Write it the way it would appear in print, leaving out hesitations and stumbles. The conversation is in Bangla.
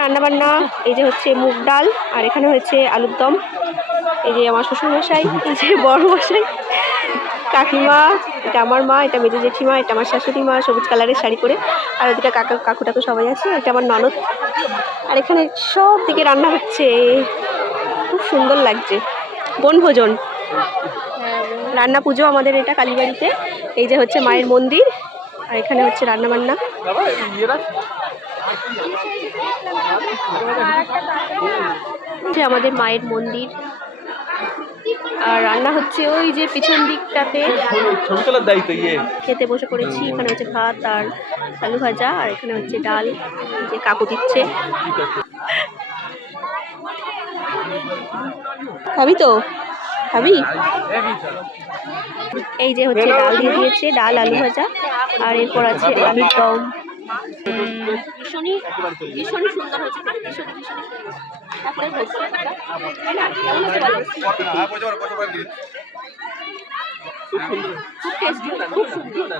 রান্না বান্না এই যে হচ্ছে মুগ ডাল, আর এখানে হচ্ছে আলুর দম। এই যে আমার শ্বশুর মশাই, এই যে বড় মশাই, কাকিমা, এটা আমার মা, এটা মেজো জেঠিমা, এটা আমার শাশুড়ি মা সবুজ কালারের শাড়ি পরে, আর ওদিকে কাকু টাকু সবাই আছে, এটা আমার ননদ। আর এখানে সব দিকে রান্না হচ্ছে, খুব সুন্দর লাগছে। বনভোজন রান্না পুজো আমাদের এটা কালীবাড়িতে। এই যে হচ্ছে মায়ের মন্দির, আর এখানে হচ্ছে রান্না বান্না। আমাদের মায়ের মন্দির, আর রান্না হচ্ছে ওই যে পিছন দিকটাতে। খেতে বসে পড়েছি। এখানে হচ্ছে ভাত আর আলু ভাজা, আর এখানে হচ্ছে ডাল, যে কাকু দিচ্ছে। খাবি তো? খাবি? এই যে হচ্ছে ডাল দিয়ে দিয়েছে, ডাল আলু ভাজা, আর এরপর আছে আলুর দম। ভীষণই ভীষণই সুন্দর হয়েছে, ভীষণই সুন্দর। খুব টেস্টি, খুব সুন্দর।